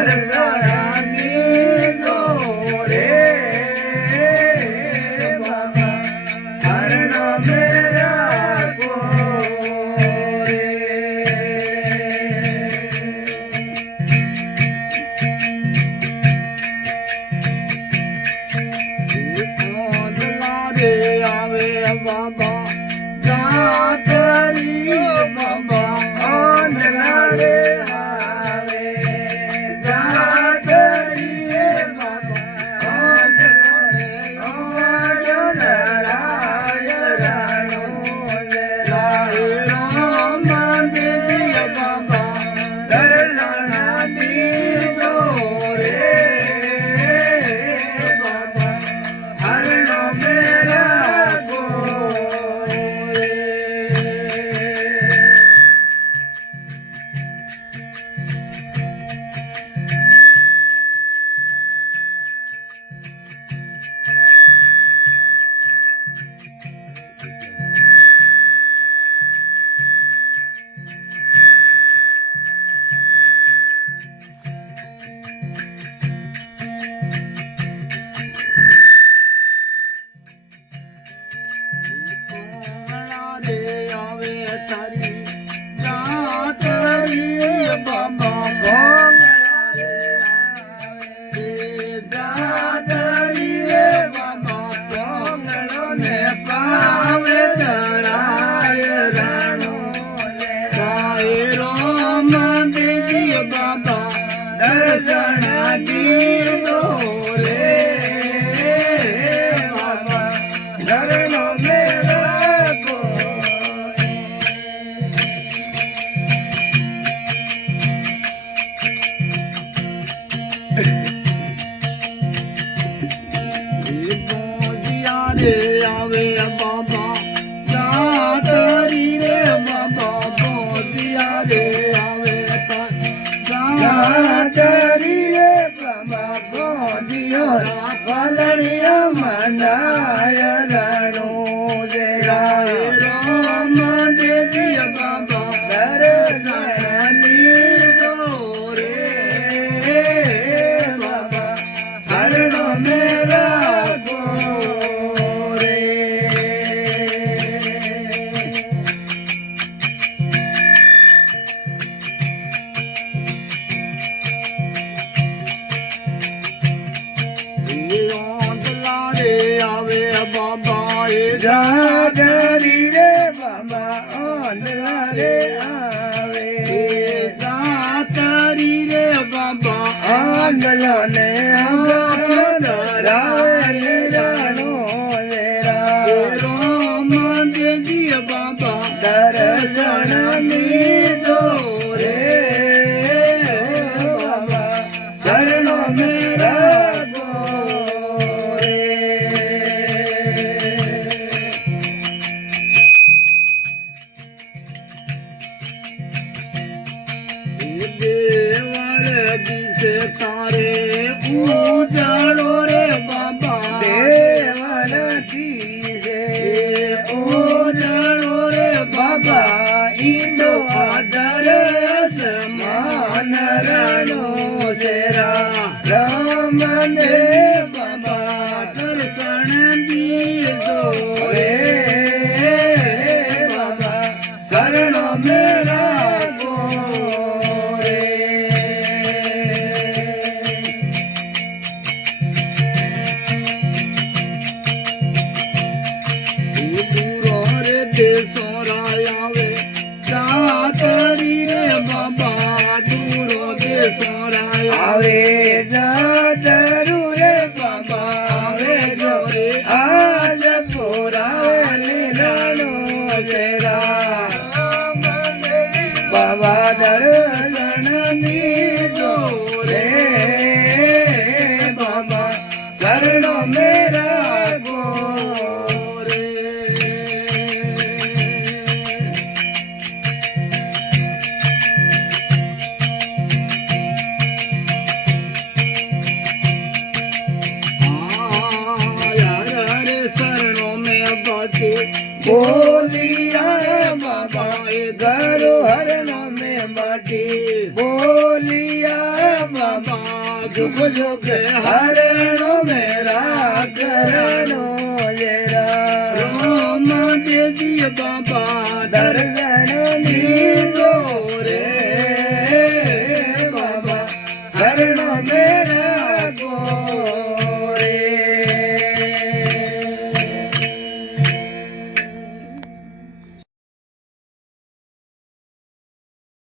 દર્શન દીધો રે બાબા હરણ મેરા કો બાબા જાતરી બાબા આંધળા રે આવે જાતરી બાબા આંધળા રે રાય રાણો રાય રામ દેવી બાબા દર્શન દીધો રે બાબા હરણ મેરા દર્શન દીધો રે બાબા ધરણ મેરા કો રે આવે બાબા જાતરી રે બાબા બોધિયા રે આવે જાતરી રે બાબા બોધિયો ફલણિયા મનાય રણો જય રામ દેવી બાબા દર્શન દીધો રે બાબા હરણ મેરા જાગરી રે બાબા આંધળા રે આવે જાતરી રે બાબા આંધળા ને ધરાવે રાણો રામ દેજી બાબા દર્શન દીધો રે બાબા ધરણો મેરા તારે ઉજાડો રે બાબા દેવળ દીજે ઉજાડો રે બાબા ઈંડો આદર સમાન રણો શેરા રામ ને બાબા દર્શન દીધો રે બાબા કરણો મેરા આવે જરું રે બાબા આવે જોરે આજ પોરાવે રાણો શેરા બાબા દર્શન દીધો રે બાબા કરણો મેરા ગોરે बोलिया बाबा घरो हरण में बाटी बोलिया बाबा दुख दुख हरणो मेरा करणो जरा रोम दे दिए